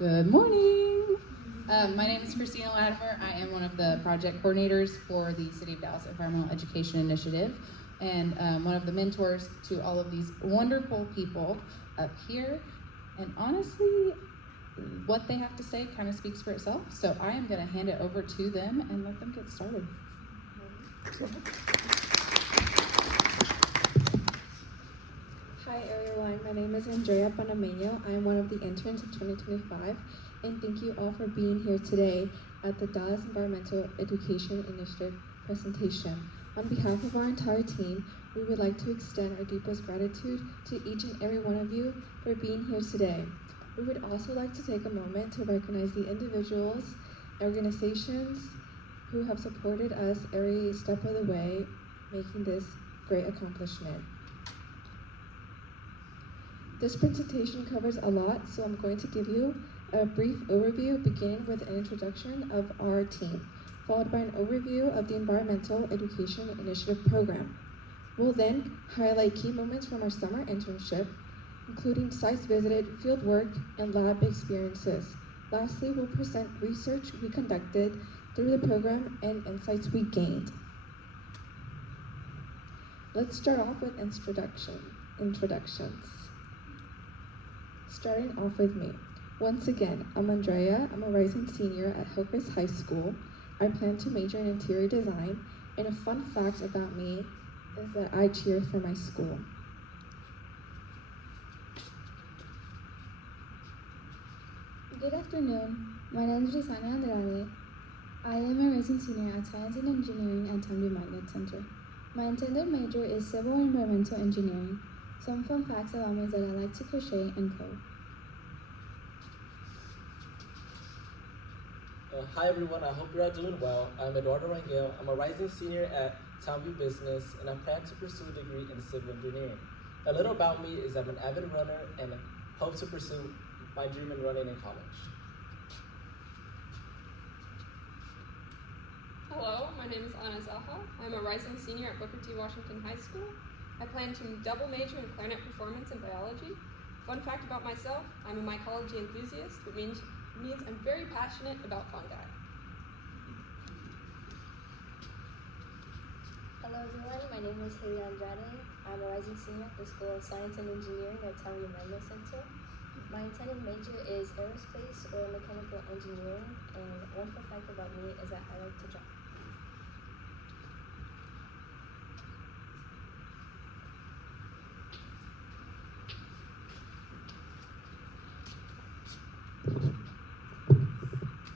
Good morning. My name is Christina Latimer. I am one of the project coordinators for the City of Dallas Environmental Education Initiative and one of the mentors to all of these wonderful people up here. And honestly, what they have to say kind of speaks for itself. So I am going to hand it over to them and let them get started. Hi everyone, my name is Andrea Panameno. I am one of the interns of 2025, and thank you all for being here today at the Dallas Environmental Education Initiative presentation. On behalf of our entire team, we would like to extend our deepest gratitude to each and every one of you for being here today. We would also like to take a moment to recognize the individuals, organizations who have supported us every step of the way, making this great accomplishment. This presentation covers a lot, so I'm going to give you a brief overview, beginning with an introduction of our team, followed by an overview of the Environmental Education Initiative program. We'll then highlight key moments from our summer internship, including sites visited, field work, and lab experiences. Lastly, we'll present research we conducted through the program and insights we gained. Let's start off with introductions. Starting off with me. Once again, I'm Andrea. I'm a rising senior at Hillcrest High School. I plan to major in interior design, and a fun fact about me is that I cheer for my school. Good afternoon. My name is Gisana Andrade. I am a rising senior at Science and Engineering at Tambi Magnet Center. My intended major is Civil and Environmental Engineering. Some fun facts about me is that I like to crochet and code. Hi everyone, I hope you're all doing well. I'm Eduardo Rangel. I'm a rising senior at Townview Business, and I plan to pursue a degree in civil engineering. A little about me is I'm an avid runner and hope to pursue my dream in running in college. Hello, my name is Ana Zaha. I'm a rising senior at Booker T. Washington High School. I plan to double major in clarinet performance and biology. Fun fact about myself, I'm a mycology enthusiast, which means I'm very passionate about fungi. Hello everyone, my name is Haley Andrade. I'm a rising senior at the School of Science and Engineering at Tambi Magnet Center. My intended major is aerospace or mechanical engineering, and one fun fact about me is that I like to jump.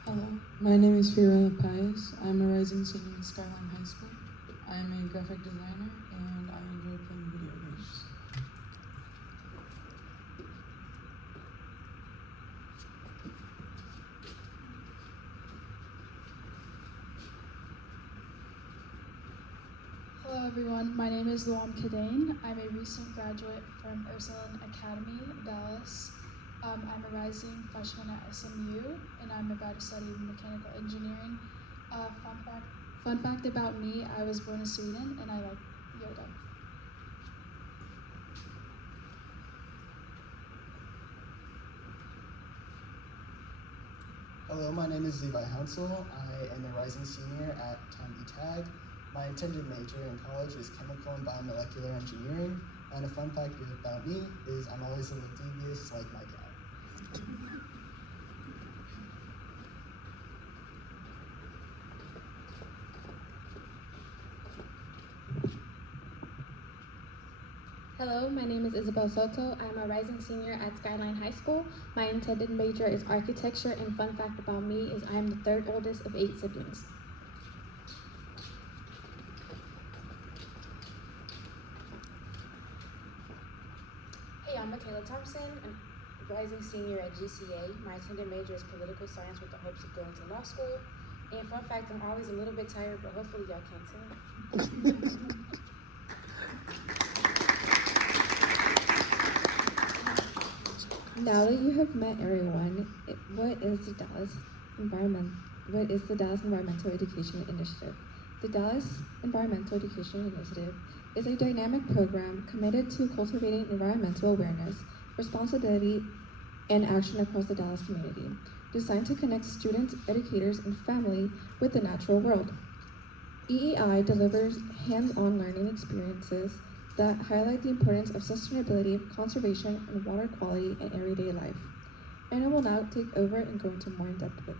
Hello, my name is Fiorella Pius. I'm a rising senior at Skyline High School. I'm a graphic designer and I enjoy playing video games. Hello everyone, my name is Luam Kadane. I'm a recent graduate from Ursuline Academy, Dallas. I'm a rising freshman at SMU, and I'm about to study mechanical engineering. Fun fact about me, I was born in Sweden, and I like yoga. Hello, my name is Levi Hounsel. I am a rising senior at Tambi Tag. My intended major in college is chemical and biomolecular engineering, and a fun fact about me is I'm always a little devious like my cat. Hello, my name is Isabel Soto. I'm a rising senior at Skyline High School. My intended major is architecture, and fun fact about me is I am the third oldest of 8 siblings. Hey, I'm Michaela Thompson. I'm a rising senior at GCA. My intended major is political science with the hopes of going to law school. And fun fact, I'm always a little bit tired, but hopefully y'all can't tell. Now that you have met everyone, what is the Dallas Environmental Education Initiative? The Dallas Environmental Education Initiative is a dynamic program committed to cultivating environmental awareness, responsibility, and action across the Dallas community, designed to connect students, educators, and family with the natural world. EEI delivers hands-on learning experiences that highlight the importance of sustainability, conservation, and water quality in everyday life. And I will now take over and go into more in depth with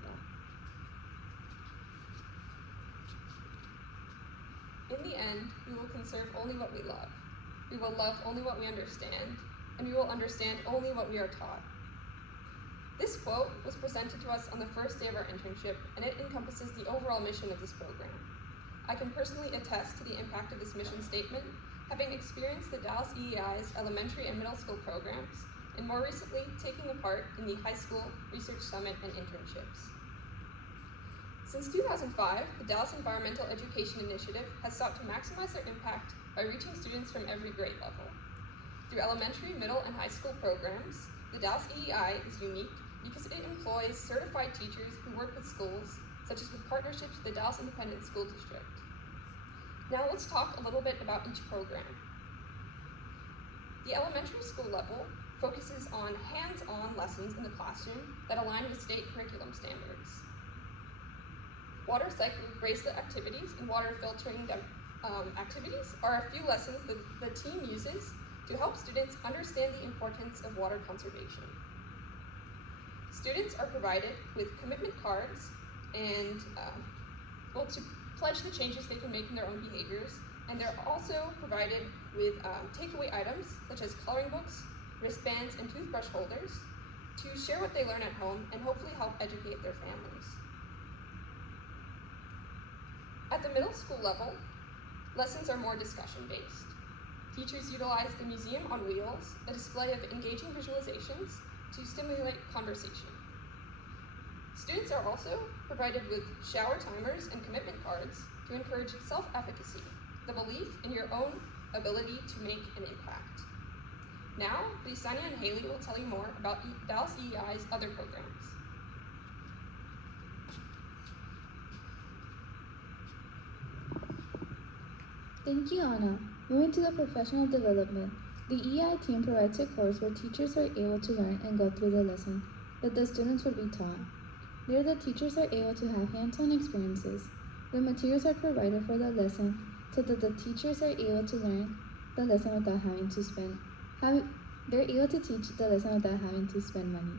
that. In the end, we will conserve only what we love. We will love only what we understand, and we will understand only what we are taught. This quote was presented to us on the first day of our internship, and it encompasses the overall mission of this program. I can personally attest to the impact of this mission statement, having experienced the DallasEEI's elementary and middle school programs, and more recently, taking a part in the high school research summit and internships. Since 2005, the Dallas Environmental Education Initiative has sought to maximize their impact by reaching students from every grade level. Through elementary, middle, and high school programs, the DallasEEI is unique because it employs certified teachers who work with schools, such as with partnerships with the Dallas Independent School District. Now let's talk a little bit about each program. The elementary school level focuses on hands-on lessons in the classroom that align with state curriculum standards. Water cycle bracelet activities and water filtering activities are a few lessons that the team uses to help students understand the importance of water conservation. Students are provided with commitment cards and to pledge the changes they can make in their own behaviors, and they're also provided with takeaway items such as coloring books, wristbands, and toothbrush holders to share what they learn at home and hopefully help educate their families. At the middle school level, lessons are more discussion-based. Teachers utilize the Museum on Wheels, a display of engaging visualizations, to stimulate conversation. Students are also provided with shower timers and commitment cards to encourage self-efficacy, the belief in your own ability to make an impact. Now, Lysania and Haley will tell you more about DallasEEI's other programs. Thank you, Anna. Moving to the professional development, the EI team provides a course where teachers are able to learn and go through the lesson that the students will be taught. There, the teachers are able to have hands-on experiences. The materials are provided for the lesson so that the teachers are able to learn the lesson without having to spend. They're able to teach the lesson without having to spend money.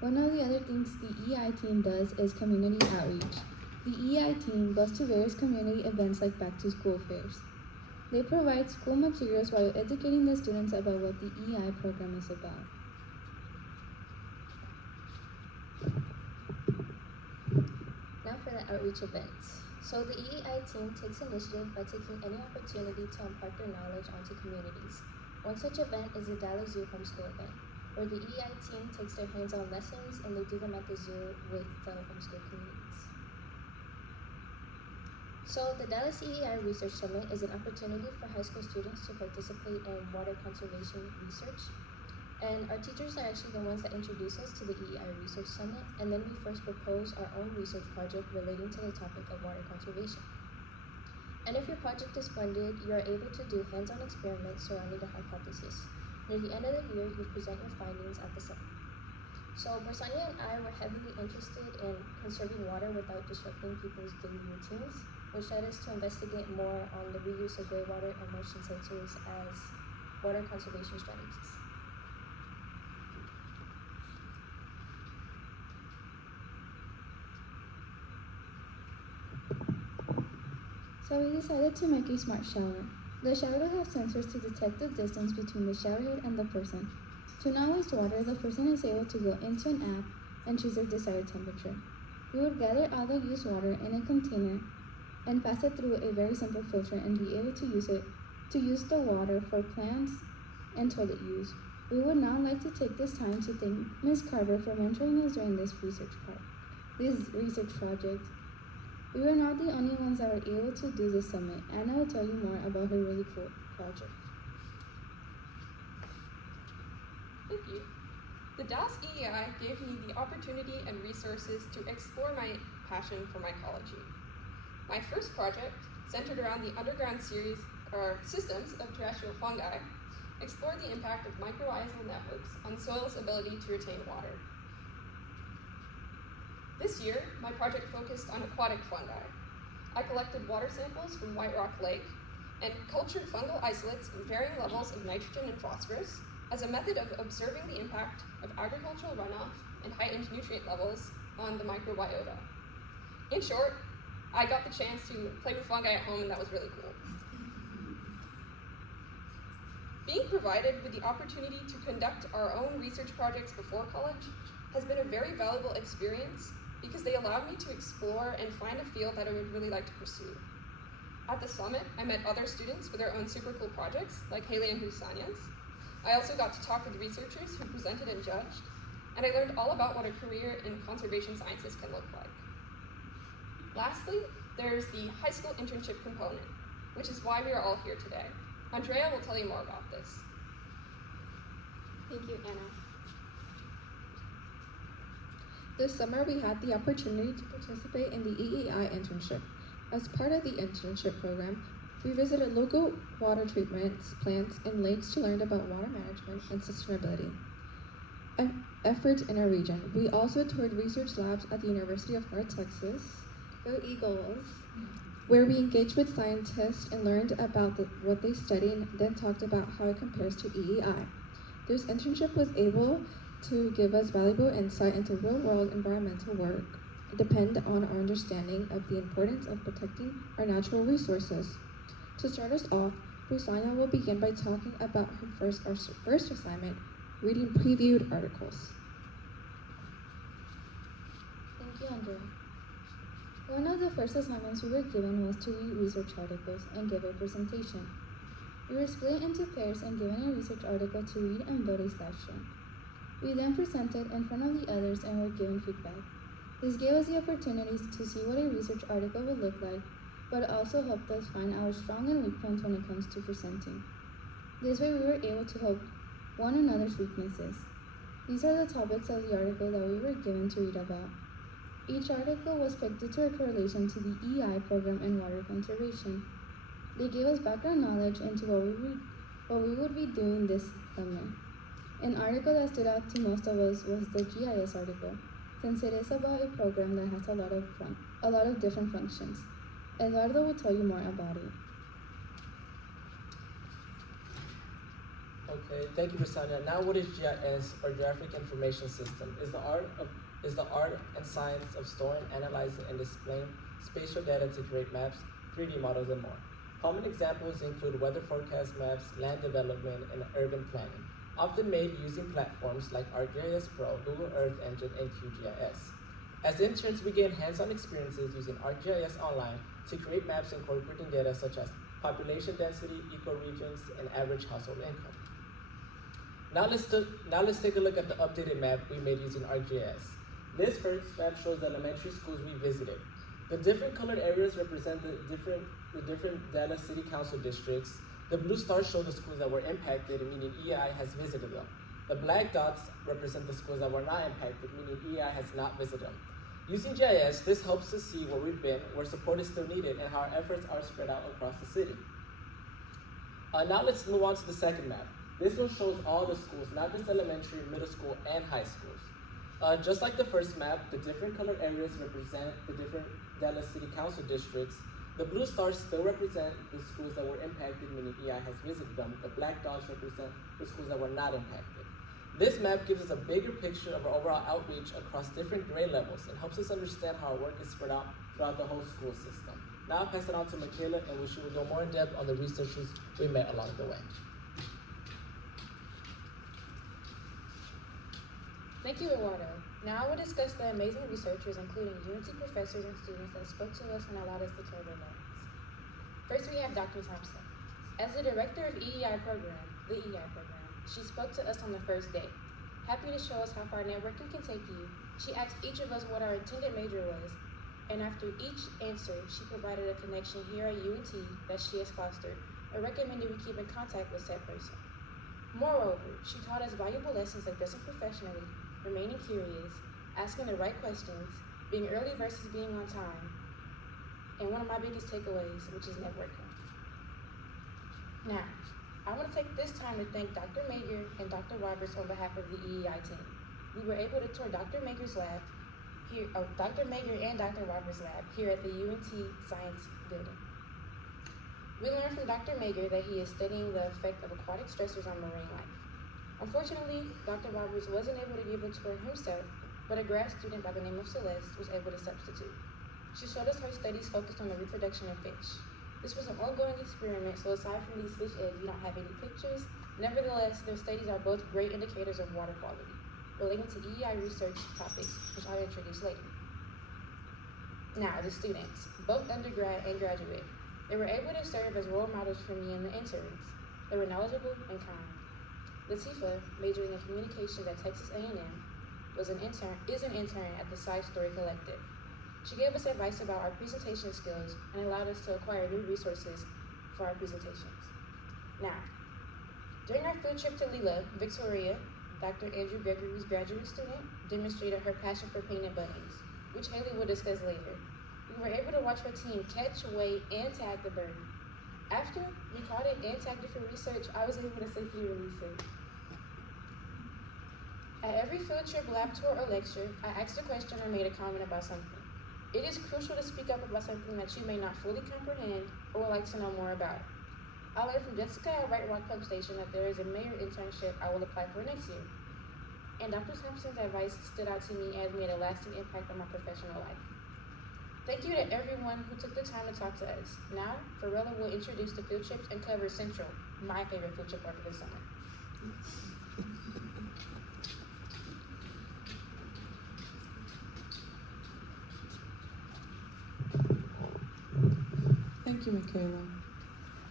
One of the other things the EI team does is community outreach. The EI team goes to various community events like back-to-school fairs. They provide school materials while educating the students about what the EI program is about. Now for the outreach events. So the EEI team takes initiative by taking any opportunity to impart their knowledge onto communities. One such event is the Dallas Zoo homeschool event, where the EEI team takes their hands-on lessons and they do them at the zoo with the homeschool communities. So the DallasEEI Research Summit is an opportunity for high school students to participate in water conservation research. And our teachers are actually the ones that introduce us to the EEI Research Summit, and then we first propose our own research project relating to the topic of water conservation. And if your project is funded, you are able to do hands-on experiments surrounding the hypothesis. And at the end of the year, you present your findings at the summit. So Bersania and I were heavily interested in conserving water without disrupting people's daily routines, which led us to investigate more on the reuse of greywater and motion sensors as water conservation strategies. So we decided to make a smart shower. The shower will have sensors to detect the distance between the shower head and the person. To not waste water, the person is able to go into an app and choose their desired temperature. We would gather all the used water in a container and pass it through a very simple filter and be able to use the water for plants and toilet use. We would now like to take this time to thank Ms. Carver for mentoring us during this research project. We were not the only ones that were able to do this summit. Anna will tell you more about her really cool project. Thank you. The DallasEEI gave me the opportunity and resources to explore my passion for mycology. My first project centered around the underground series or systems of terrestrial fungi, explore the impact of microalgal networks on soil's ability to retain water. This year, my project focused on aquatic fungi. I collected water samples from White Rock Lake and cultured fungal isolates in varying levels of nitrogen and phosphorus as a method of observing the impact of agricultural runoff and heightened nutrient levels on the microbiota. In short, I got the chance to play with fungi at home, and that was really cool. Being provided with the opportunity to conduct our own research projects before college has been a very valuable experience because they allowed me to explore and find a field that I would really like to pursue. At the summit, I met other students with their own super cool projects, like Haley and Husania's. I also got to talk with researchers who presented and judged, and I learned all about what a career in conservation sciences can look like. Lastly, there's the high school internship component, which is why we are all here today. Andrea will tell you more about this. Thank you, Anna. This summer, we had the opportunity to participate in the EEI internship. As part of the internship program, we visited local water treatment plants and lakes to learn about water management and sustainability efforts in our region. We also toured research labs at the University of North Texas, go Eagles, where we engaged with scientists and learned about what they study and then talked about how it compares to EEI. This internship was able to give us valuable insight into real-world environmental work, depend on our understanding of the importance of protecting our natural resources. To start us off, Rusania will begin by talking about our first assignment, reading previewed articles. Thank you, Andrea. One of the first assignments we were given was to read research articles and give a presentation. We were split into pairs and given a research article to read and build a slideshow. We then presented in front of the others and were given feedback. This gave us the opportunities to see what a research article would look like, but also helped us find our strong and weak points when it comes to presenting. This way we were able to help one another's weaknesses. These are the topics of the article that we were given to read about. Each article was picked due to a correlation to the EI program and water conservation. They gave us background knowledge into what we would be doing this summer. An article that stood out to most of us was the GIS article, since it is about a program that has a lot of different functions. Eduardo will tell you more about it. Okay, thank you, Rasanya. Now, what is GIS, or Geographic Information System? Is the art and science of storing, analyzing, and displaying spatial data to create maps, 3D models, and more. Common examples include weather forecast maps, land development, and urban planning, often made using platforms like ArcGIS Pro, Google Earth Engine, and QGIS. As interns, we gain hands-on experiences using ArcGIS Online to create maps incorporating data such as population density, ecoregions, and average household income. Now let's take a look at the updated map we made using ArcGIS. This first map shows the elementary schools we visited. The different colored areas represent the different Dallas City Council districts. The blue stars show the schools that were impacted, meaning EI has visited them. The black dots represent the schools that were not impacted, meaning EI has not visited them. Using GIS, this helps us see where we've been, where support is still needed, and how our efforts are spread out across the city. Now let's move on to the second map. This one shows all the schools, not just elementary, middle school, and high schools. Just like the first map, the different colored areas represent the different Dallas City Council districts. The blue stars still represent the schools that were impacted, meaning EI has visited them. The black dots represent the schools that were not impacted. This map gives us a bigger picture of our overall outreach across different grade levels and helps us understand how our work is spread out throughout the whole school system. Now I'll pass it on to Michaela, and she will go more in depth on the researchers we met along the way. Thank you, Eduardo. Now I will discuss the amazing researchers, including UNT professors and students that spoke to us and allowed us to tell their lives. First, we have Dr. Thompson. As the director of the EEI program, she spoke to us on the first day. Happy to show us how far networking can take you, she asked each of us what our intended major was, and after each answer, she provided a connection here at UNT that she has fostered, or recommended we keep in contact with said person. Moreover, she taught us valuable lessons like dressing professionally, remaining curious, asking the right questions, being early versus being on time, and one of my biggest takeaways, which is networking. Now, I want to take this time to thank Dr. Mager and Dr. Roberts on behalf of the EEI team. We were able to tour Dr. Mager's lab here, Dr. Mager and Dr. Roberts' lab here at the UNT Science Building. We learned from Dr. Mager that he is studying the effect of aquatic stressors on marine life. Unfortunately, Dr. Roberts wasn't able to give a tour himself, but a grad student by the name of Celeste was able to substitute. She showed us her studies focused on the reproduction of fish. This was an ongoing experiment, so aside from these fish eggs, we don't have any pictures. Nevertheless, their studies are both great indicators of water quality, relating to EEI research topics, which I'll introduce later. Now, the students, both undergrad and graduate, they were able to serve as role models for me and the interns. They were knowledgeable and kind. Latifa, majoring in communications at Texas A&M, is an intern at the Side Story Collective. She gave us advice about our presentation skills and allowed us to acquire new resources for our presentations. Now, during our field trip to Lila, Victoria, Dr. Andrew Gregory's graduate student, demonstrated her passion for painted bunnies, which Haley will discuss later. We were able to watch her team catch, weigh, and tag the bird. After we caught it and tagged it for research, I was able to safely release it. At every field trip, lab tour, or lecture, I asked a question or made a comment about something. It is crucial to speak up about something that you may not fully comprehend or would like to know more about. I learned from Jessica at White Rock Pump Station that there is a mayor internship I will apply for next year. And Dr. Thompson's advice stood out to me and made a lasting impact on my professional life. Thank you to everyone who took the time to talk to us. Now, Varela will introduce the field trips and cover Central, my favorite field trip over the summer. Thank you, Michaela.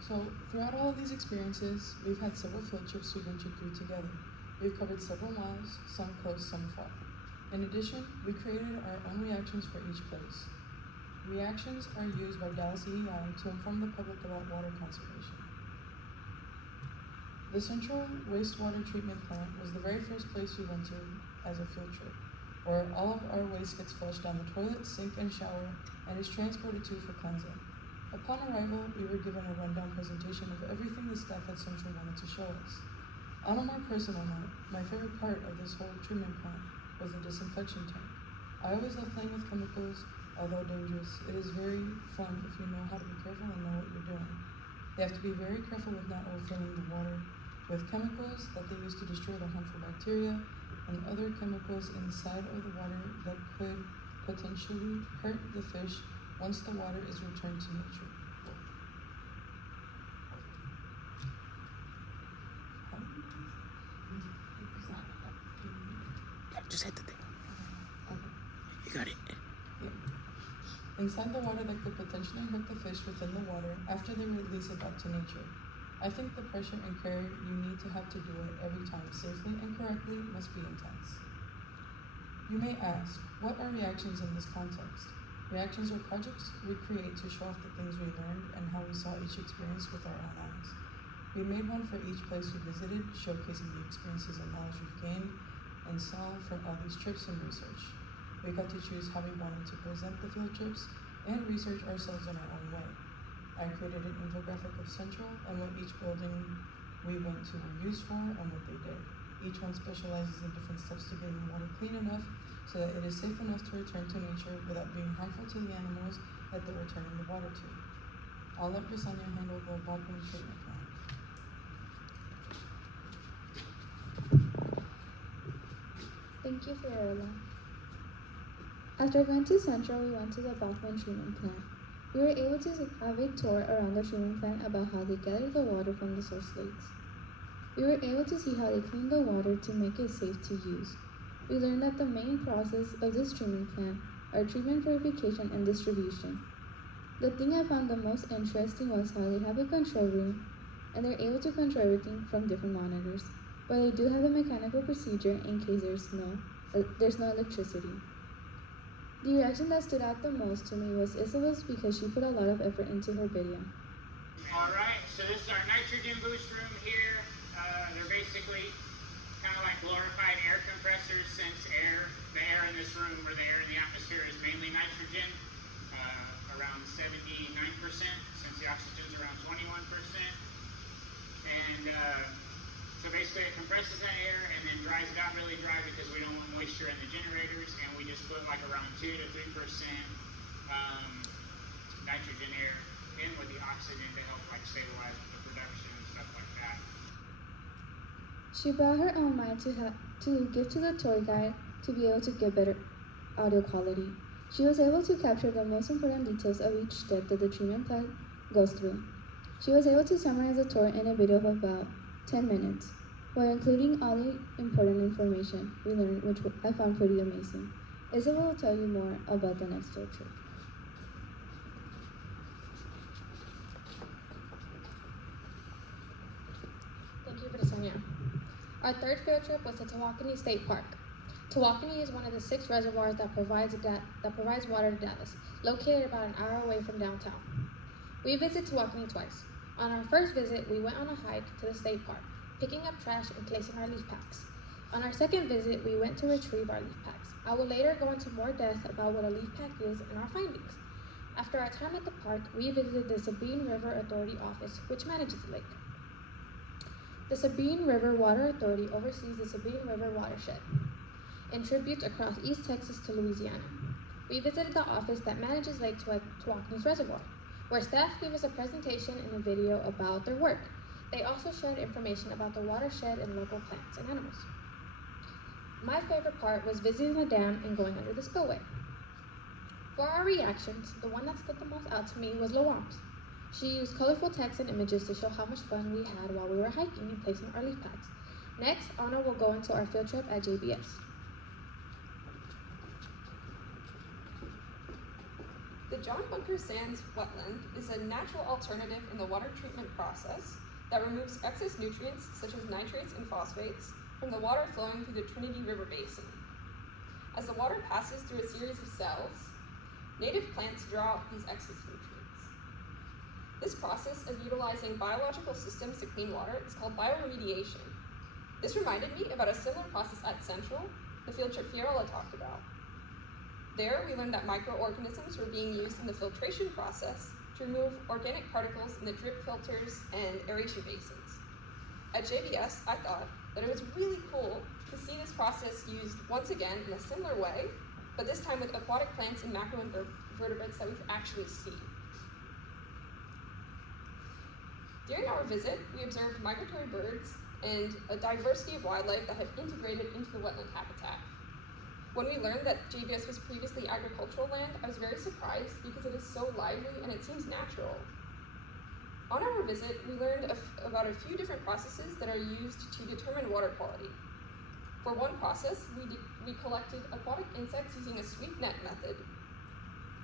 So, throughout all of these experiences, we've had several field trips we've ventured through together. We've covered several miles, some close, some far. In addition, we created our own reactions for each place. Reactions are used by DallasEEI to inform the public about water conservation. The Central Wastewater Treatment Plant was the very first place we went to as a field trip, where all of our waste gets flushed down the toilet, sink, and shower, and is transported to for cleansing. Upon arrival, we were given a rundown presentation of everything the staff at Central wanted to show us. On a more personal note, my favorite part of this whole treatment plant was the disinfection tank. I always love playing with chemicals, although dangerous. It is very fun if you know how to be careful and know what you're doing. They have to be very careful with not overfilling the water with chemicals that they use to destroy the harmful bacteria and other chemicals inside of the water that could potentially hurt the fish once the water is returned to nature. Just hit the thing. You got it. Yeah. Inside the water that could potentially hurt the fish within the water after they release it back to nature. I think the pressure and care you need to have to do it every time safely and correctly must be intense. You may ask, what are reactions in this context? Reactions are projects we create to show off the things we learned and how we saw each experience with our own eyes. We made one for each place we visited, showcasing the experiences and knowledge we've gained and saw from all these trips and research. We got to choose how we wanted to present the field trips and research ourselves in our own way. I created an infographic of Central and what each building we went to were used for and what they did. Each one specializes in different steps to getting the water clean enough so that it is safe enough to return to nature without being harmful to the animals that they're returning the water to. I'll let Brisanna handle the background treatment plan. Thank you, Fiorella. After going to Central, we went to the Bachman treatment plant. We were able to have a tour around the treatment plant about how they gather the water from the source lakes. We were able to see how they clean the water to make it safe to use. We learned that the main process of this treatment plant are treatment, purification, and distribution. The thing I found the most interesting was how they have a control room and they're able to control everything from different monitors, but they do have a mechanical procedure in case there's no electricity. The reaction that stood out the most to me was Isabel's because she put a lot of effort into her video. Alright, so this is our nitrogen boost room here. They're basically kind of like glorified air compressors since the air in this room or the air in the atmosphere is mainly nitrogen, around 79%, since the oxygen's around 21%. And so basically it compresses that air and then dries it out really dry because we don't want moisture in the generators, and we just put like around 2 to 3% nitrogen air in with the oxygen to help like stabilize the production and stuff like that. She brought her own mic to give to the tour guide to be able to get better audio quality. She was able to capture the most important details of each step that the treatment plant goes through. She was able to summarize the tour in a video of about 10 minutes, while including all the important information we learned, which I found pretty amazing. Isabel will tell you more about the next field trip. Thank you, Briseña. Our third field trip was to Tawakoni State Park. Tawakoni is one of the 6 reservoirs that provides water to Dallas, located about an hour away from downtown. We visited Tawakoni twice. On our first visit, we went on a hike to the state park, picking up trash and placing our leaf packs. On our second visit, we went to retrieve our leaf packs. I will later go into more depth about what a leaf pack is and our findings. After our time at the park, we visited the Sabine River Authority office, which manages the lake. The Sabine River Water Authority oversees the Sabine River watershed and tributes across East Texas to Louisiana. We visited the office that manages Lake Tawakoni's reservoir, where staff gave us a presentation and a video about their work. They also shared information about the watershed and local plants and animals. My favorite part was visiting the dam and going under the spillway. For our reactions, the one that stood the most out to me was Loam's. She used colorful text and images to show how much fun we had while we were hiking and placing our leaf packs. Next, Anna will go into our field trip at JBS. The John Bunker Sands wetland is a natural alternative in the water treatment process that removes excess nutrients such as nitrates and phosphates from the water flowing through the Trinity River Basin. As the water passes through a series of cells, native plants draw out these excess nutrients. This process of utilizing biological systems to clean water is called bioremediation. This reminded me about a similar process at Central, the field trip Fiola talked about. There, we learned that microorganisms were being used in the filtration process to remove organic particles in the drip filters and aeration basins. At JBS, I thought that it was really cool to see this process used once again in a similar way, but this time with aquatic plants and macroinvertebrates that we could actually see. During our visit, we observed migratory birds and a diversity of wildlife that had integrated into the wetland habitat. When we learned that JBS was previously agricultural land, I was very surprised because it is so lively and it seems natural. On our visit, we learned about a few different processes that are used to determine water quality. For one process, we collected aquatic insects using a sweep net method.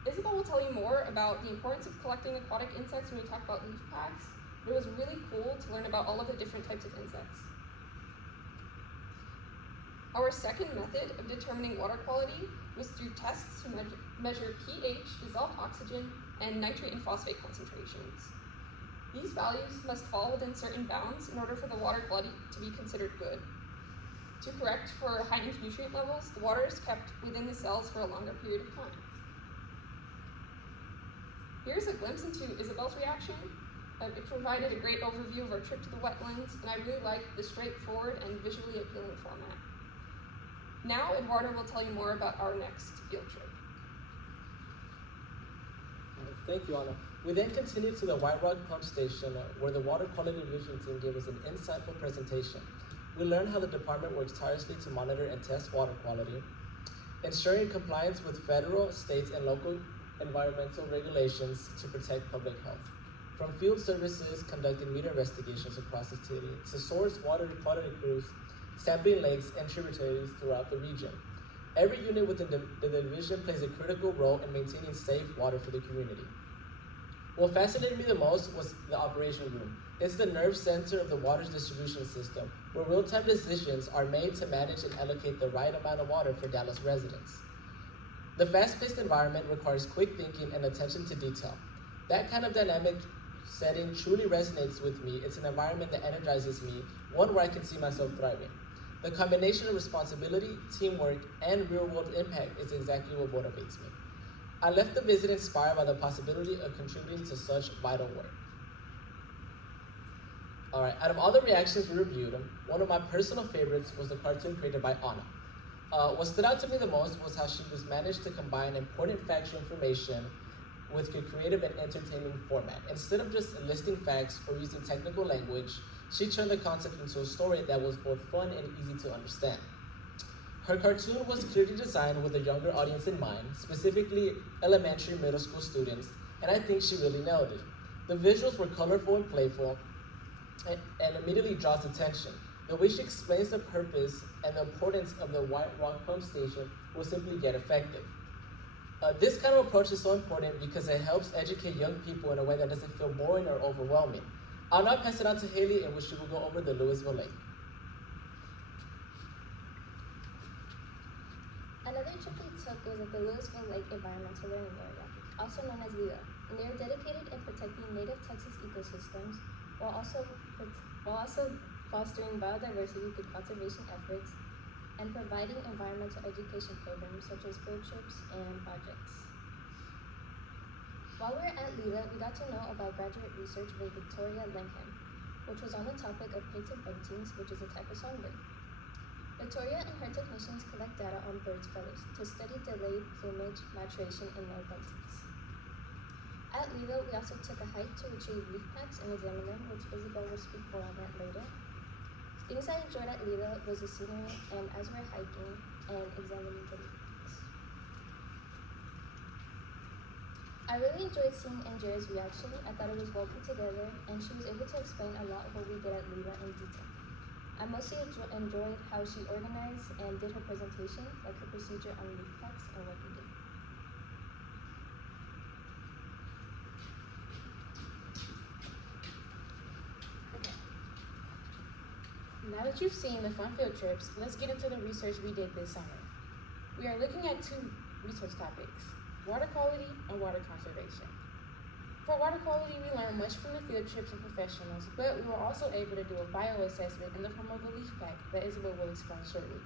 Isabel will tell you more about the importance of collecting aquatic insects when we talk about leaf packs, but it was really cool to learn about all of the different types of insects. Our second method of determining water quality was through tests to measure pH, dissolved oxygen, and nitrate and phosphate concentrations. These values must fall within certain bounds in order for the water quality to be considered good. To correct for heightened nutrient levels, the water is kept within the cells for a longer period of time. Here's a glimpse into Isabel's reaction. It provided a great overview of our trip to the wetlands, and I really liked the straightforward and visually appealing format. Now, Eduardo will tell you more about our next field trip. Thank you, Anna. We then continued to the White Rock Pump Station, where the Water Quality Division team gave us an insightful presentation. We learned how the department works tirelessly to monitor and test water quality, ensuring compliance with federal, state, and local environmental regulations to protect public health. From field services conducting meter investigations across the city to source water quality crews sampling lakes and tributaries throughout the region. Every unit within the division plays a critical role in maintaining safe water for the community. What fascinated me the most was the operation room. It's the nerve center of the water's distribution system, where real-time decisions are made to manage and allocate the right amount of water for Dallas residents. The fast-paced environment requires quick thinking and attention to detail. That kind of dynamic setting truly resonates with me. It's an environment that energizes me, one where I can see myself thriving. The combination of responsibility, teamwork, and real-world impact is exactly what motivates me. I left the visit inspired by the possibility of contributing to such vital work. Alright, out of all the reactions we reviewed, one of my personal favorites was the cartoon created by Anna. What stood out to me the most was how she managed to combine important factual information with a creative and entertaining format. Instead of just listing facts or using technical language, she turned the concept into a story that was both fun and easy to understand. Her cartoon was clearly designed with a younger audience in mind, specifically elementary and middle school students, and I think she really nailed it. The visuals were colorful and playful, and immediately draws attention. The way she explains the purpose and the importance of the White Rock Pump Station will simply get effective. This kind of approach is so important because it helps educate young people in a way that doesn't feel boring or overwhelming. I'll now pass it on to Haley, in which she will go over the Louisville Lake. Another trip we took was at the Louisville Lake Environmental Learning Area, also known as LEEA, and they are dedicated in protecting native Texas ecosystems while also fostering biodiversity through conservation efforts and providing environmental education programs such as field trips and projects. While we were at LEEA, we got to know about graduate research by Victoria Lenham, which was on the topic of painted buntings, which is a type of songbird. Victoria and her technicians collect data on birds' feathers to study delayed plumage maturation in male buntings. At LEEA, we also took a hike to retrieve leaf packs and examine them, which Isabel will speak more on that later. Things I enjoyed at LEEA was the scenery and as we're hiking and examining the leaf packs. I really enjoyed seeing Andrea's reaction. I thought it was well put together, and she was able to explain a lot of what we did at LEEA in detail. I mostly enjoyed how she organized and did her presentation, like her procedure on leaf packs and what we did. Now that you've seen the fun field trips, let's get into the research we did this summer. We are looking at two research topics, water quality and water conservation. For water quality, we learned much from the field trips and professionals, but we were also able to do a bioassessment in the form of a leaf pack that Isabel will explain shortly.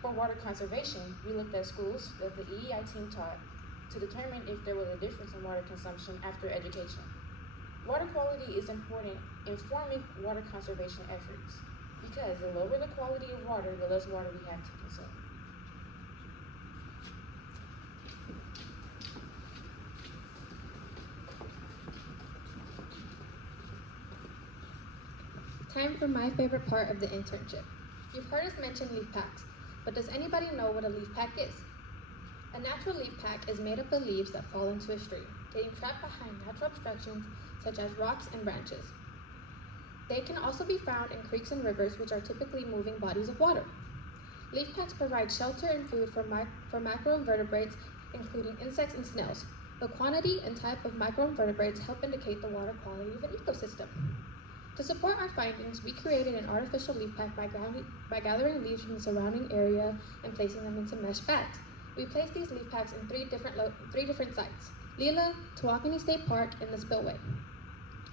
For water conservation, we looked at schools that the EEI team taught to determine if there was a difference in water consumption after education. Water quality is important in forming water conservation efforts, because the lower the quality of water, the less water we have to consume. Time for my favorite part of the internship. You've heard us mention leaf packs, but does anybody know what a leaf pack is? A natural leaf pack is made up of leaves that fall into a stream, getting trapped behind natural obstructions such as rocks and branches. They can also be found in creeks and rivers, which are typically moving bodies of water. Leaf packs provide shelter and food for macroinvertebrates, including insects and snails. The quantity and type of macroinvertebrates help indicate the water quality of an ecosystem. To support our findings, we created an artificial leaf pack by gathering leaves from the surrounding area and placing them into mesh bags. We placed these leaf packs in three different sites: LEEA, Tawakoni State Park, and the Spillway.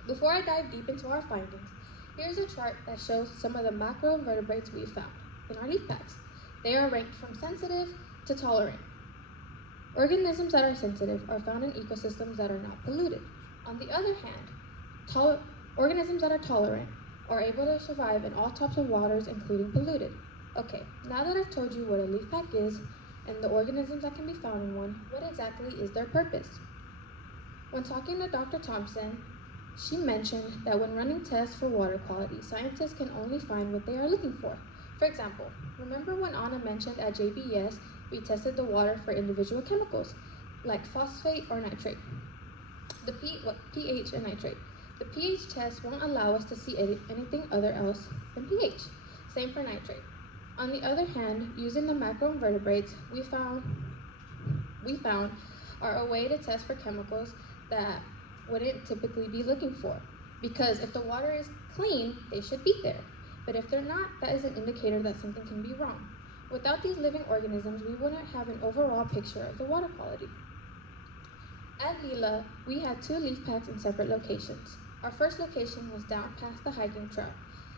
Before I dive deep into our findings, here's a chart that shows some of the macroinvertebrates we found in our leaf packs. They are ranked from sensitive to tolerant. Organisms that are sensitive are found in ecosystems that are not polluted. On the other hand, organisms that are tolerant are able to survive in all types of waters, including polluted. Okay, now that I've told you what a leaf pack is and the organisms that can be found in one, what exactly is their purpose? When talking to Dr. Thompson, she mentioned that when running tests for water quality, scientists can only find what they are looking for. For example, remember when Anna mentioned at JBS we tested the water for individual chemicals, like phosphate or nitrate, pH and nitrate. The pH test won't allow us to see anything other else than pH. Same for nitrate. On the other hand, using the macroinvertebrates we found are a way to test for chemicals that wouldn't typically be looking for. Because if the water is clean, they should be there. But if they're not, that is an indicator that something can be wrong. Without these living organisms, we wouldn't have an overall picture of the water quality. At LEEA, we had 2 leaf packs in separate locations. Our first location was down past the hiking trail.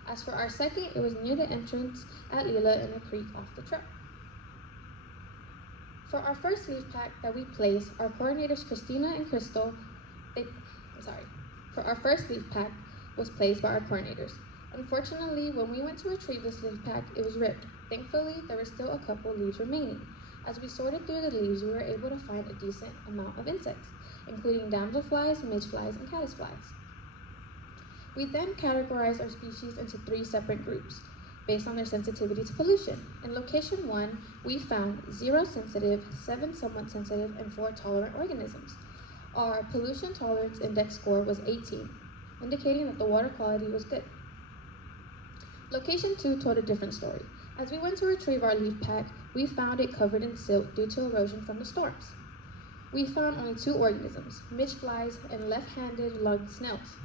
As for our second, it was near the entrance at LEEA in a creek off the trail. For our first leaf pack that we placed, our coordinators Christina and Crystal, for our first leaf pack was placed by our coordinators. Unfortunately, when we went to retrieve this leaf pack, it was ripped. Thankfully, there were still a couple leaves remaining. As we sorted through the leaves, we were able to find a decent amount of insects, including damselflies, midgeflies, and caddisflies. We then categorized our species into 3 separate groups based on their sensitivity to pollution. In location 1, we found 0 sensitive, 7 somewhat sensitive, and 4 tolerant organisms. Our pollution tolerance index score was 18, indicating that the water quality was good. Location 2 told a different story. As we went to retrieve our leaf pack, we found it covered in silt due to erosion from the storms. We found only 2 organisms, midgeflies and left-handed lugged snails,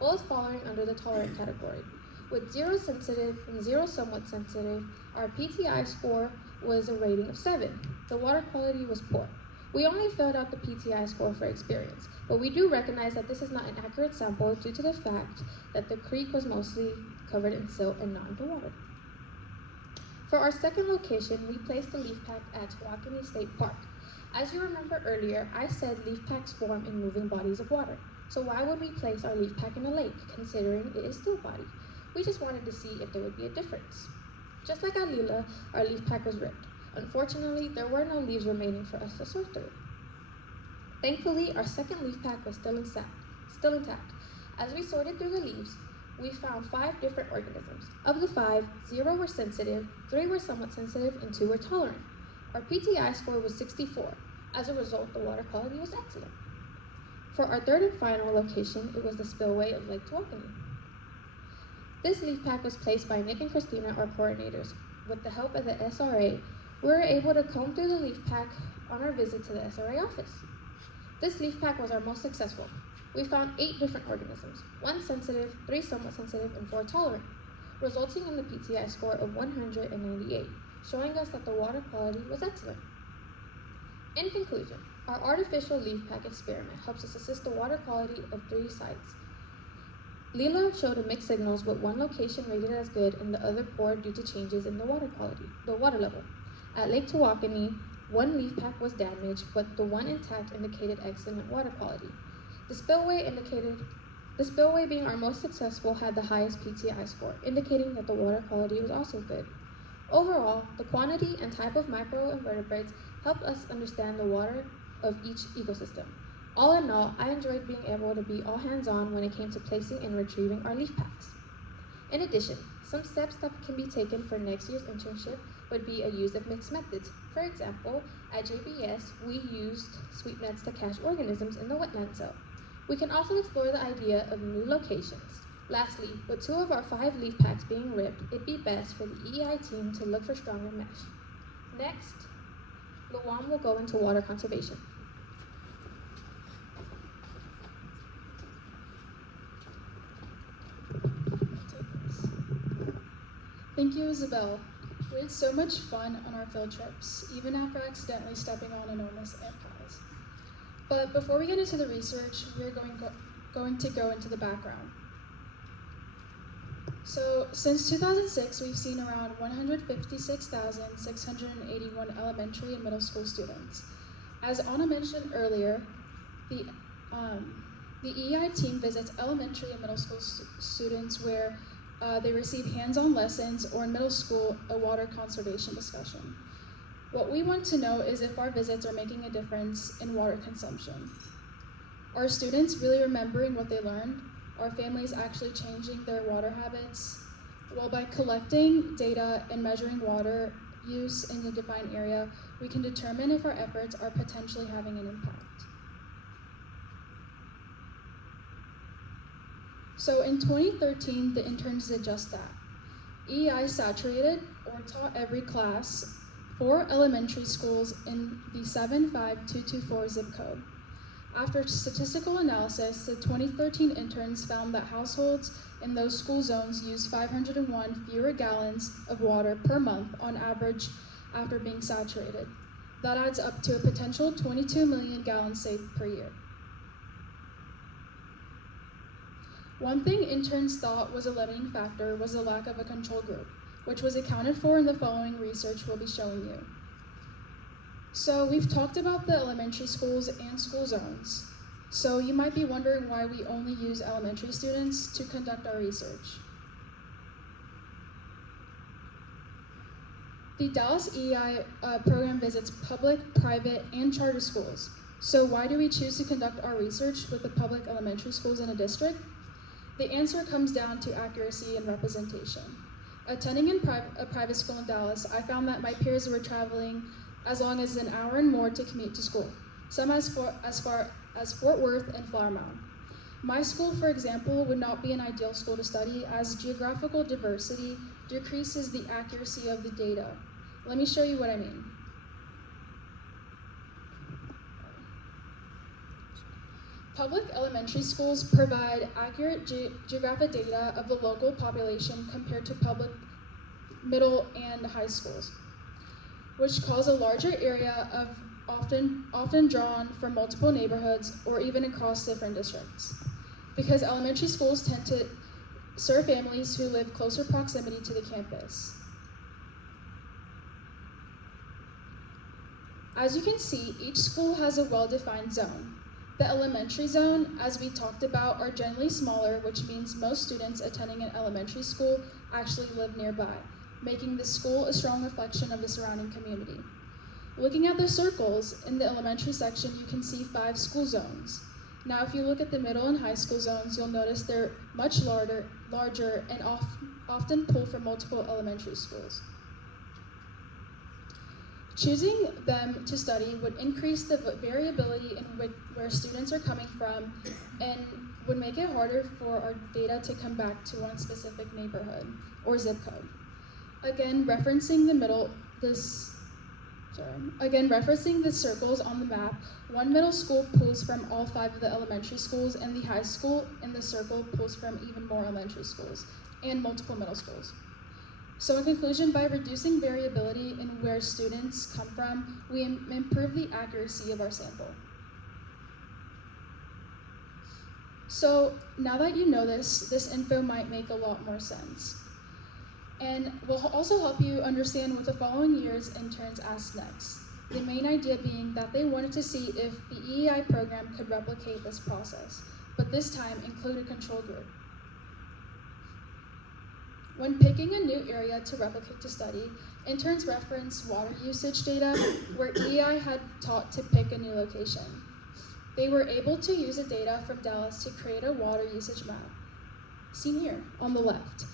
both falling under the tolerant category. With 0 sensitive and 0 somewhat sensitive, our PTI score was a rating of 7. The water quality was poor. We only filled out the PTI score for experience, but we do recognize that this is not an accurate sample due to the fact that the creek was mostly covered in silt and not underwater. For our second location, we placed the leaf pack at Tawakoni State Park. As you remember earlier, I said leaf packs form in moving bodies of water. So why would we place our leaf pack in a lake, considering it is still body? We just wanted to see if there would be a difference. Just like at Lila, our leaf pack was ripped. Unfortunately, there were no leaves remaining for us to sort through. Thankfully, our second leaf pack was still intact. As we sorted through the leaves, we found 5 different organisms. Of the 5, 0 were sensitive, 3 were somewhat sensitive, and 2 were tolerant. Our PTI score was 64. As a result, the water quality was excellent. For our third and final location, it was the spillway of Lake Tawakoni. This leaf pack was placed by Nick and Christina, our coordinators. With the help of the SRA, we were able to comb through the leaf pack on our visit to the SRA office. This leaf pack was our most successful. We found 8 different organisms, 1 sensitive, 3 somewhat sensitive, and 4 tolerant, resulting in the PTI score of 198, showing us that the water quality was excellent. In conclusion, our artificial leaf pack experiment helps us assess the water quality of 3 sites. Lila showed mixed signals with 1 location rated as good and the other poor due to changes in the water level. At Lake Tawakoni, 1 leaf pack was damaged, but the 1 intact indicated excellent water quality. The spillway being our most successful had the highest PTI score, indicating that the water quality was also good. Overall, the quantity and type of microinvertebrates helped us understand the water of each ecosystem. All in all, I enjoyed being able to be all hands-on when it came to placing and retrieving our leaf packs. In addition, some steps that can be taken for next year's internship would be a use of mixed methods. For example, at JBS, we used sweep nets to catch organisms in the wetland cell. We can also explore the idea of new locations. Lastly, with 2 of our 5 leaf packs being ripped, it'd be best for the EEI team to look for stronger mesh. Next, Luan will go into water conservation. Thank you, Isabel. We had so much fun on our field trips, even after accidentally stepping on enormous ant piles. But before we get into the research, we're going to go into the background. So, since 2006, we've seen around 156,681 elementary and middle school students. As Anna mentioned earlier, the EEI team visits elementary and middle school students where they receive hands-on lessons, or in middle school, a water conservation discussion. What we want to know is if our visits are making a difference in water consumption. Are students really remembering what they learned? Are families actually changing their water habits? Well, by collecting data and measuring water use in a defined area, we can determine if our efforts are potentially having an impact. So in 2013, the interns did just that. EEI saturated or taught every class 4 elementary schools in the 75224 zip code. After statistical analysis, the 2013 interns found that households in those school zones use 501 fewer gallons of water per month on average after being saturated. That adds up to a potential 22 million gallons saved per year. One thing interns thought was a limiting factor was the lack of a control group, which was accounted for in the following research we'll be showing you. So we've talked about the elementary schools and school zones. So you might be wondering why we only use elementary students to conduct our research. The DallasEEI program visits public, private, and charter schools. So why do we choose to conduct our research with the public elementary schools in a district? The answer comes down to accuracy and representation. Attending in a private school in Dallas, I found that my peers were traveling as long as an hour and more to commute to school, some as far as Fort Worth and Flower Mound. My school, for example, would not be an ideal school to study as geographical diversity decreases the accuracy of the data. Let me show you what I mean. Public elementary schools provide accurate geographic data of the local population compared to public middle and high schools, which cause a larger area of often drawn from multiple neighborhoods or even across different districts. Because elementary schools tend to serve families who live closer proximity to the campus. As you can see, each school has a well-defined zone. The elementary zone, as we talked about, are generally smaller, which means most students attending an elementary school actually live nearby, making the school a strong reflection of the surrounding community. Looking at the circles in the elementary section, you can see 5 school zones. Now, if you look at the middle and high school zones, you'll notice they're much larger and often pull from multiple elementary schools. Choosing them to study would increase the variability in where students are coming from and would make it harder for our data to come back to one specific neighborhood or zip code. Again, referencing the circles on the map, one middle school pulls from all 5 of the elementary schools, and the high school in the circle pulls from even more elementary schools and multiple middle schools. So in conclusion, by reducing variability in where students come from, we improve the accuracy of our sample. So now that you know this info might make a lot more sense. And will also help you understand what the following year's interns asked next. The main idea being that they wanted to see if the EEI program could replicate this process, but this time include a control group. When picking a new area to replicate to study, interns reference water usage data where EEI had taught to pick a new location. They were able to use the data from Dallas to create a water usage map, seen here on the left.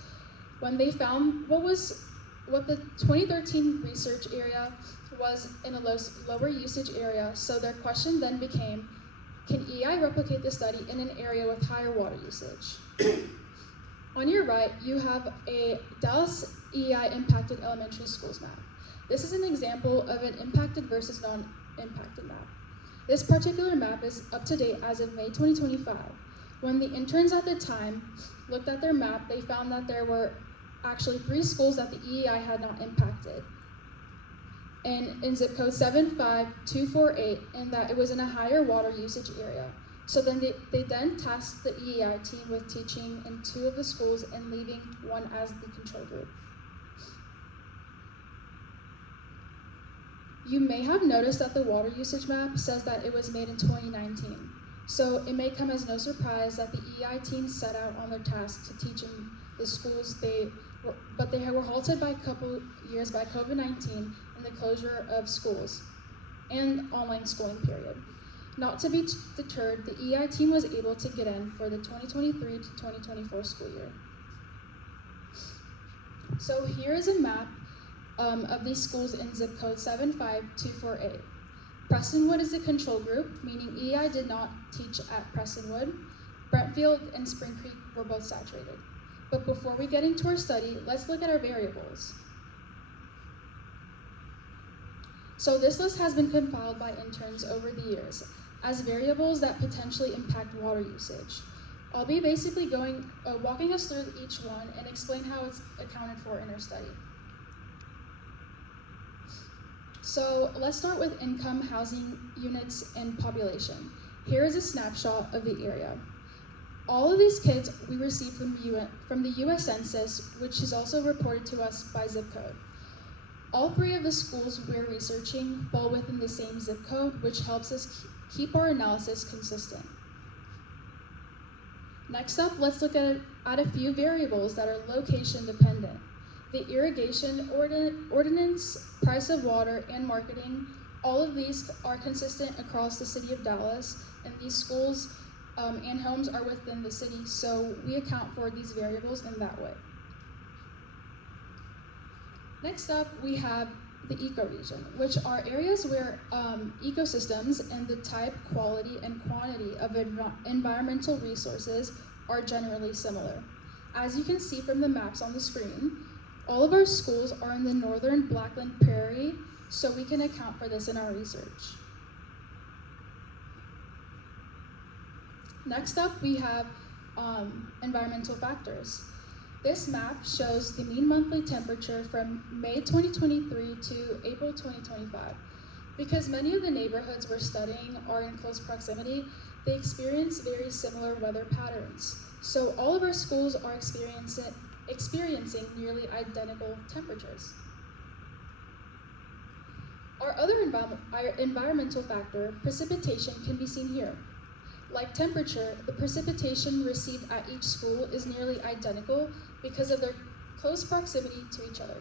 When they found what the 2013 research area was in a lower usage area, so their question then became, can EEI replicate the study in an area with higher water usage? On your right, you have a DallasEEI impacted elementary schools map. This is an example of an impacted versus non-impacted map. This particular map is up to date as of May 2025. When the interns at the time looked at their map, they found that there were actually 3 schools that the EEI had not impacted, and in zip code 75248, and that it was in a higher water usage area. So then they then tasked the EEI team with teaching in 2 of the schools and leaving 1 as the control group. You may have noticed that the water usage map says that it was made in 2019. So it may come as no surprise that the EEI team set out on their task to teach in the schools but they were halted by a couple years by COVID-19 and the closure of schools and online schooling period. Not to be deterred, the EI team was able to get in for the 2023 to 2024 school year. So here is a map of these schools in zip code 75248. Prestonwood is the control group, meaning EI did not teach at Prestonwood. Brentfield and Spring Creek were both saturated. But before we get into our study, let's look at our variables. So this list has been compiled by interns over the years as variables that potentially impact water usage. I'll be basically walking us through each one and explain how it's accounted for in our study. So let's start with income, housing units, and population. Here is a snapshot of the area. All of these kids we received from the US Census, which is also reported to us by zip code. All 3 of the schools we're researching fall within the same zip code, which helps us keep our analysis consistent. Next up, let's look at a few variables that are location dependent. The irrigation ordinance, price of water, and marketing, all of these are consistent across the city of Dallas, and these schools and homes are within the city, so we account for these variables in that way. Next up, we have the ecoregion, which are areas where ecosystems and the type, quality, and quantity of environmental resources are generally similar. As you can see from the maps on the screen, all of our schools are in the northern Blackland Prairie, so we can account for this in our research. Next up, we have environmental factors. This map shows the mean monthly temperature from May 2023 to April 2025. Because many of the neighborhoods we're studying are in close proximity, they experience very similar weather patterns. So all of our schools are experiencing nearly identical temperatures. Our other environmental factor, precipitation, can be seen here. Like temperature, the precipitation received at each school is nearly identical because of their close proximity to each other.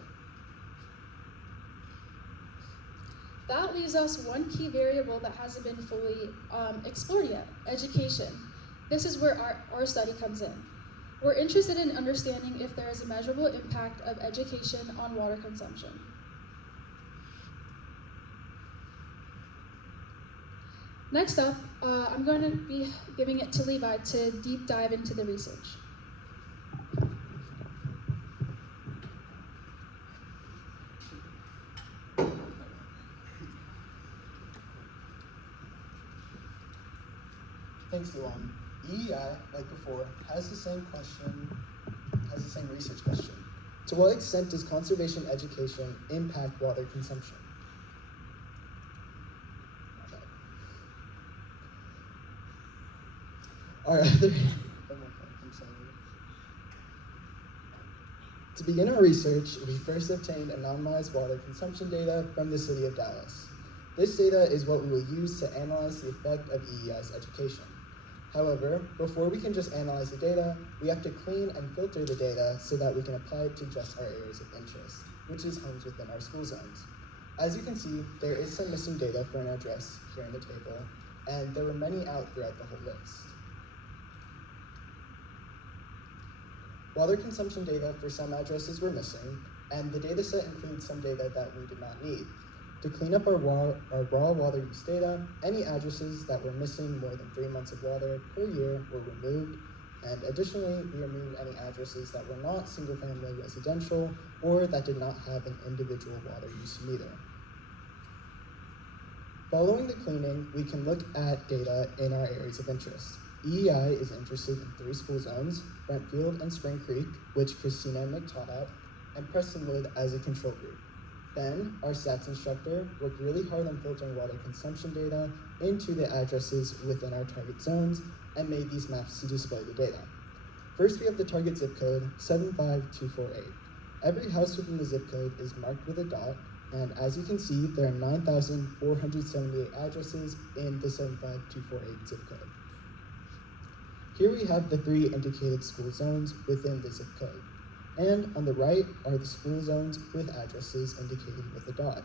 That leaves us one key variable that hasn't been fully explored yet, education. This is where our study comes in. We're interested in understanding if there is a measurable impact of education on water consumption. Next up, I'm going to be giving it to Levi to deep dive into the research. Thanks, Luan. EEI, like before, has the same research question. To what extent does conservation education impact water consumption? To begin our research, we first obtained anonymized water consumption data from the city of Dallas. This data is what we will use to analyze the effect of EEI's education. However, before we can just analyze the data, we have to clean and filter the data so that we can apply it to just our areas of interest, which is homes within our school zones. As you can see, there is some missing data for an address here in the table, and there were many out throughout the whole list. Water consumption data for some addresses were missing, and the data set includes some data that we did not need. To clean up our raw water use data, any addresses that were missing more than 3 months of water per year were removed, and additionally, we removed any addresses that were not single-family residential or that did not have an individual water use meter. Following the cleaning, we can look at data in our areas of interest. EEI is interested in 3 school zones, Brentfield and Spring Creek, which Christina and Nick taught at, and Prestonwood as a control group. Ben, our stats instructor, worked really hard on filtering water consumption data into the addresses within our target zones and made these maps to display the data. First, we have the target zip code 75248. Every house within the zip code is marked with a dot, and as you can see, there are 9,478 addresses in the 75248 zip code. Here we have the 3 indicated school zones within the zip code. And on the right are the school zones with addresses indicated with a dot.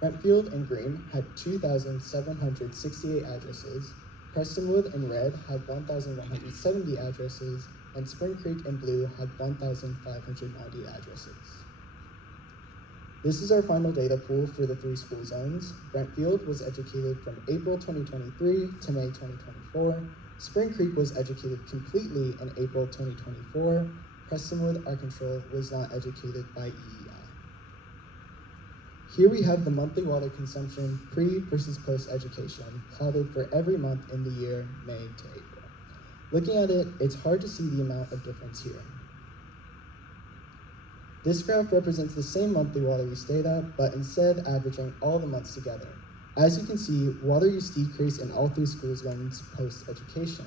Brentfield in green had 2,768 addresses, Prestonwood in red had 1,170 addresses, and Spring Creek in blue had 1,590 addresses. This is our final data pool for the 3 school zones. Brentfield was educated from April 2023 to May 2024. Spring Creek was educated completely in April 2024. Prestonwood, our control, was not educated by EEI. Here we have the monthly water consumption pre versus post education, plotted for every month in the year May to April. Looking at it, it's hard to see the amount of difference here. This graph represents the same monthly water use data, but instead averaging all the months together. As you can see, water use decreased in all 3 school zones post-education.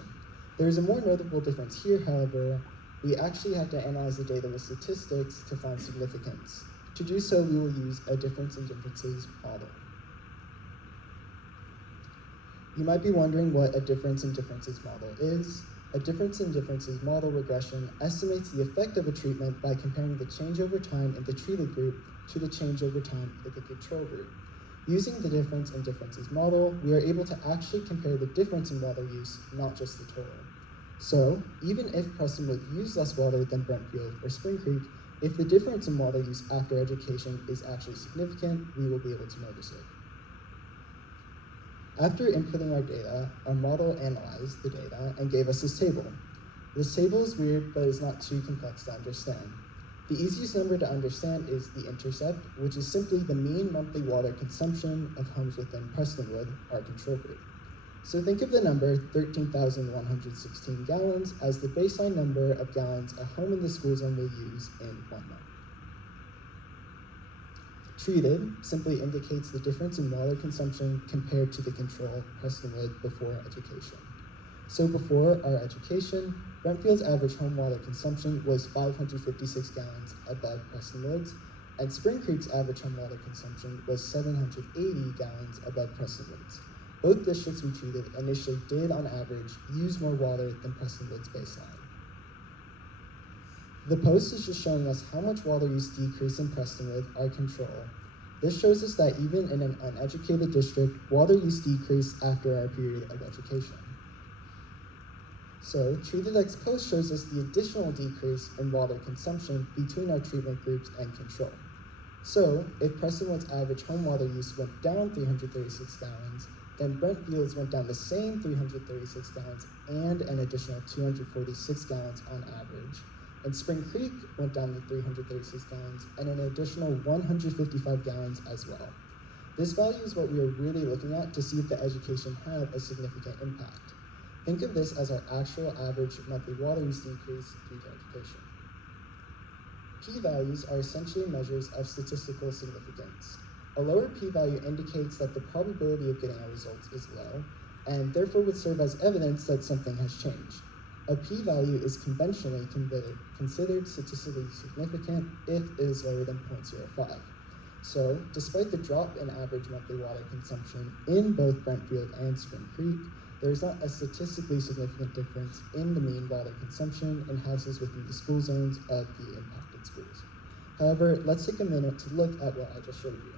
There is a more notable difference here, however. We actually have to analyze the data with statistics to find significance. To do so, we will use a difference in differences model. You might be wondering what a difference in differences model is. A difference in differences model regression estimates the effect of a treatment by comparing the change over time in the treated group to the change over time in the control group. Using the difference in differences model, we are able to actually compare the difference in water use, not just the total. So, even if Prestonwood used less water than Brentfield or Spring Creek, if the difference in water use after education is actually significant, we will be able to notice it. After inputting our data, our model analyzed the data and gave us this table. This table is weird, but is not too complex to understand. The easiest number to understand is the intercept, which is simply the mean monthly water consumption of homes within Prestonwood, our control group. So think of the number 13,116 gallons as the baseline number of gallons a home in the school zone will use in 1 month. Treated simply indicates the difference in water consumption compared to the control Prestonwood before education. So before our education, Brentfield's average home water consumption was 556 gallons above Prestonwood's, and Spring Creek's average home water consumption was 780 gallons above Prestonwood's. Both districts we treated initially did, on average, use more water than Prestonwood's baseline. The post is just showing us how much water use decreased in Prestonwood, our control. This shows us that even in an uneducated district, water use decreased after our period of education. So, treated ex post shows us the additional decrease in water consumption between our treatment groups and control. So, if Prestonwood's average home water use went down 336 gallons, then Brentfield's went down the same 336 gallons and an additional 246 gallons on average. And Spring Creek went down to 336 gallons and an additional 155 gallons as well. This value is what we are really looking at to see if the education had a significant impact. Think of this as our actual average monthly water use decrease due to education. P-values are essentially measures of statistical significance. A lower p-value indicates that the probability of getting our results is low, and therefore would serve as evidence that something has changed. A p-value is conventionally considered statistically significant if it is lower than 0.05. So, despite the drop in average monthly water consumption in both Brentfield and Spring Creek, there is not a statistically significant difference in the mean water consumption in houses within the school zones of the impacted schools. However, let's take a minute to look at what I just showed you.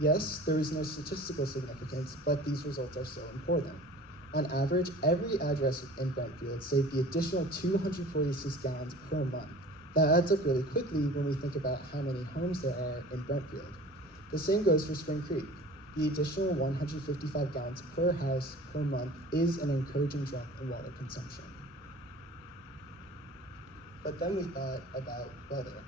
Yes, there is no statistical significance, but these results are still important. On average, every address in Brentfield saved the additional 246 gallons per month. That adds up really quickly when we think about how many homes there are in Brentfield. The same goes for Spring Creek. The additional 155 gallons per house per month is an encouraging drop in water consumption. But then we thought about weather.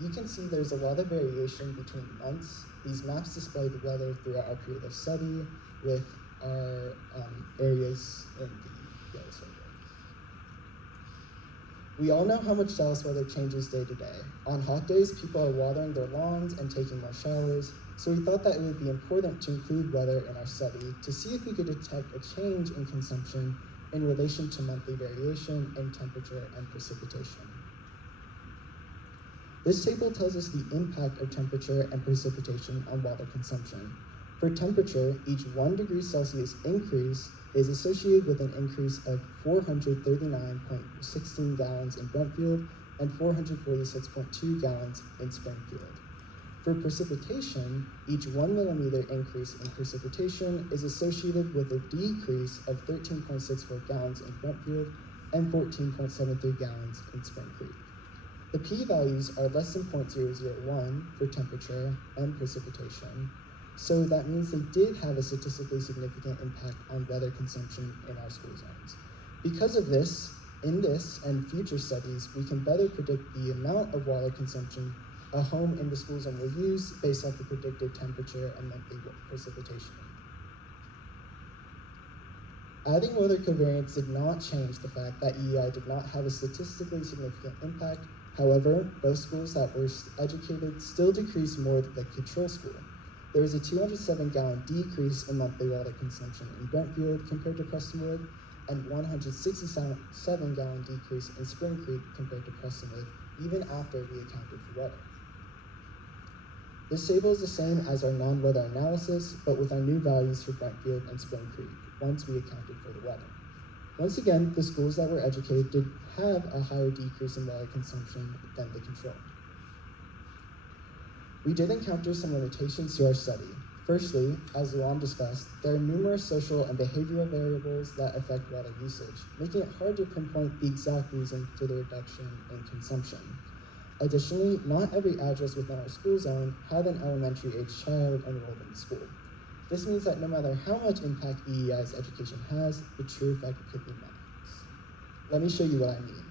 You can see there's a lot of variation between months. These maps display the weather throughout our period of study with our areas in the yellow circle. We all know how much Dallas weather changes day to day. On hot days, people are watering their lawns and taking more showers, so we thought that it would be important to include weather in our study to see if we could detect a change in consumption in relation to monthly variation in temperature and precipitation. This table tells us the impact of temperature and precipitation on water consumption. For temperature, each 1 degree Celsius increase is associated with an increase of 439.16 gallons in Brentfield and 446.2 gallons in Springfield. For precipitation, each 1 millimeter increase in precipitation is associated with a decrease of 13.64 gallons in Brentfield and 14.73 gallons in Spring Creek. The p-values are less than 0.001 for temperature and precipitation, so that means they did have a statistically significant impact on weather consumption in our school zones. Because of this, in this and future studies, we can better predict the amount of water consumption a home in the school zone will use based off the predicted temperature and monthly precipitation. Adding weather covariance did not change the fact that EEI did not have a statistically significant impact. However, both schools that were educated still decreased more than the control school. There was a 207-gallon decrease in monthly water consumption in Brentfield compared to Prestonwood, and 167-gallon decrease in Spring Creek compared to Prestonwood, even after we accounted for weather. This table is the same as our non-weather analysis, but with our new values for Brentfield and Spring Creek, once we accounted for the weather. Once again, the schools that were educated did have a higher decrease in water consumption than the control. We did encounter some limitations to our study. Firstly, as Luam discussed, there are numerous social and behavioral variables that affect water usage, making it hard to pinpoint the exact reason for the reduction in consumption. Additionally, not every address within our school zone had an elementary-age child enrolled in school. This means that no matter how much impact EEI's education has, the true effect could be max. Let me show you what I mean.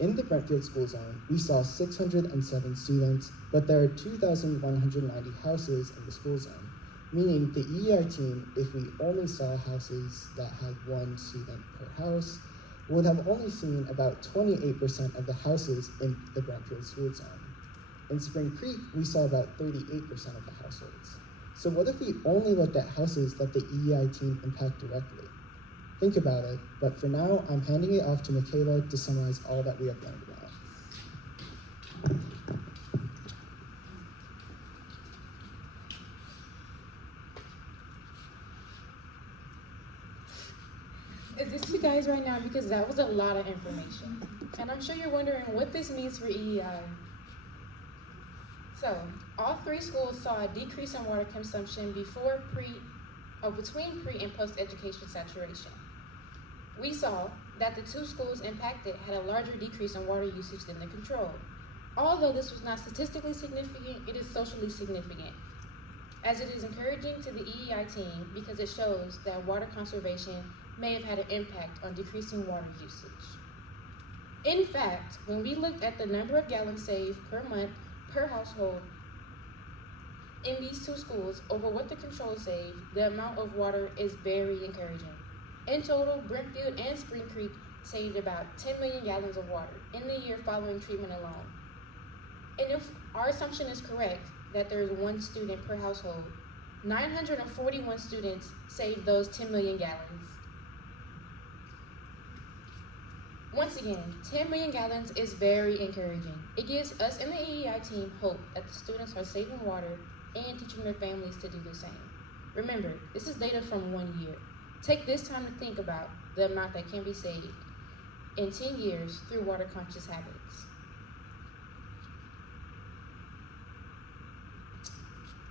In the Brentfield school zone, we saw 607 students, but there are 2,190 houses in the school zone, meaning the EEI team, if we only saw houses that had 1 student per house, would have only seen about 28% of the houses in the Brentfield school zone. In Spring Creek, we saw about 38% of the households. So what if we only looked at houses that the EEI team impact directly? Think about it, but for now, I'm handing it off to Michaela to summarize all that we have learned about. Is this you guys right now? Because that was a lot of information. And I'm sure you're wondering what this means for EEI. So, all 3 schools saw a decrease in water consumption between pre and post-education saturation. We saw that the 2 schools impacted had a larger decrease in water usage than the control. Although this was not statistically significant, it is socially significant, as it is encouraging to the EEI team because it shows that water conservation may have had an impact on decreasing water usage. In fact, when we looked at the number of gallons saved per month per household in these 2 schools over what the control saved, the amount of water is very encouraging. In total, Brentfield and Spring Creek saved about 10 million gallons of water in the year following treatment alone. And if our assumption is correct, that there is 1 student per household, 941 students saved those 10 million gallons. Once again, 10 million gallons is very encouraging. It gives us and the EEI team hope that the students are saving water and teaching their families to do the same. Remember, this is data from 1 year. Take this time to think about the amount that can be saved in 10 years through water-conscious habits.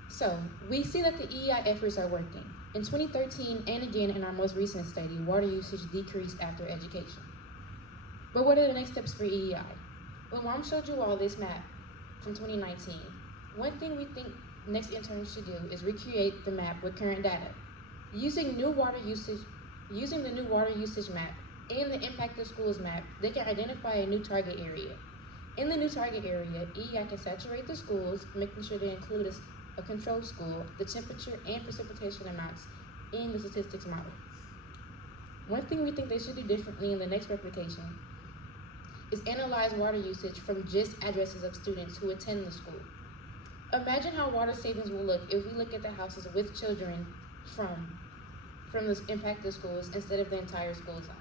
So, we see that the EEI efforts are working. In 2013, and again in our most recent study, water usage decreased after education. But what are the next steps for EEI? Well, Mom showed you all this map from 2019. One thing we think next interns should do is recreate the map with current data. Using the new water usage map and the impact of schools map, they can identify a new target area. In the new target area, EEI can saturate the schools, making sure they include a control school, the temperature and precipitation amounts in the statistics model. One thing we think they should do differently in the next replication is analyze water usage from just addresses of students who attend the school. Imagine how water savings will look if we look at the houses with children from the impacted schools instead of the entire school zone.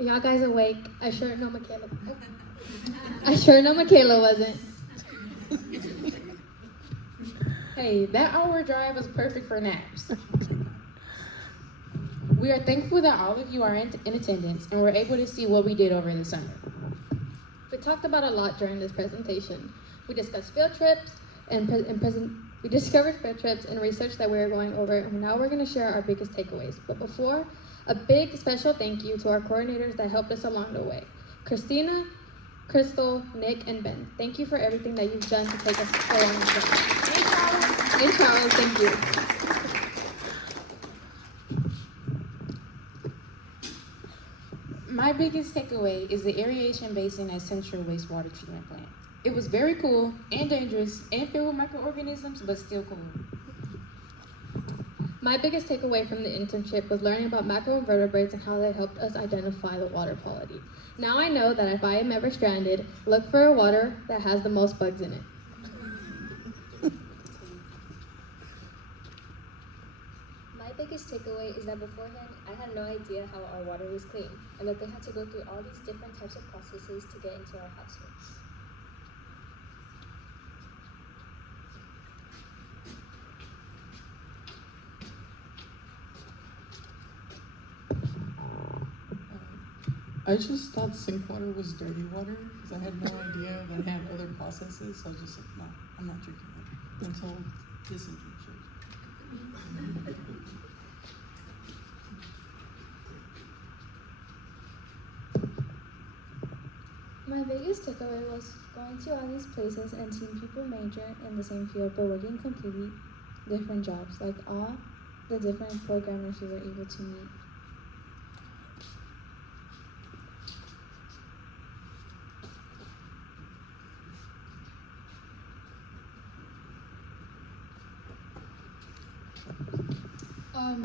Are y'all guys awake? I sure know Michaela wasn't. Hey, that hour drive is perfect for naps. We are thankful that all of you are in attendance and were able to see what we did over the summer. We talked about a lot during this presentation. We discussed field trips we discovered field trips and research that we were going over, and now we're going to share our biggest takeaways. But before, a big special thank you to our coordinators that helped us along the way. Christina, Crystal, Nick, and Ben. Thank you for everything that you've done to take us along the journey. And Charles, thank you. My biggest takeaway is the aeration basin at Central Wastewater Treatment Plant. It was very cool and dangerous and filled with microorganisms, but still cool. My biggest takeaway from the internship was learning about macroinvertebrates and how they helped us identify the water quality. Now I know that if I am ever stranded, look for a water that has the most bugs in it. My biggest takeaway is that beforehand, I had no idea how our water was clean, and that they had to go through all these different types of processes to get into our households. I just thought sink water was dirty water because I had no idea that it had other processes. So I was just like, no, I'm not drinking it until this internship. My biggest takeaway was going to all these places and seeing people major in the same field but working completely different jobs, like all the different programmers we were able to meet.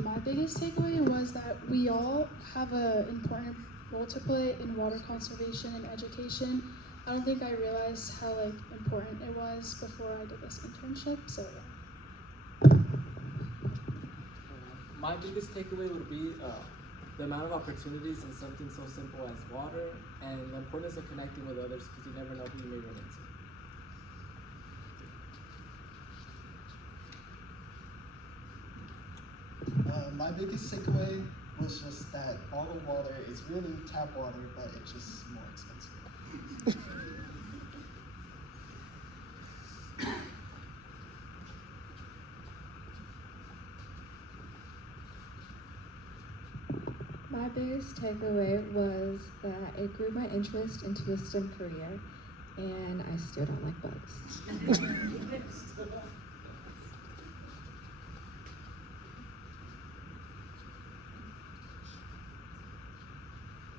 My biggest takeaway was that we all have an important role to play in water conservation and education. I don't think I realized how important it was before I did this internship. So yeah. My biggest takeaway would be the amount of opportunities in something so simple as water, and the importance of connecting with others because you never know who you may run into. My biggest takeaway was just that all the water is really tap water, but it's just more expensive. My biggest takeaway was that it grew my interest into a STEM career, and I still don't like bugs.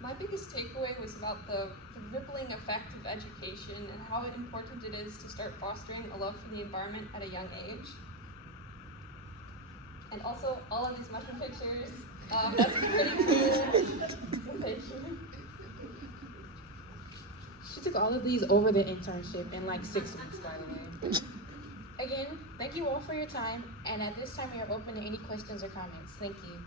My biggest takeaway was about the rippling effect of education and how important it is to start fostering a love for the environment at a young age. And also, all of these mushroom pictures, that's pretty cool. Thank you. She took all of these over the internship in like 6 weeks, by the way. Again, thank you all for your time, and at this time we are open to any questions or comments. Thank you.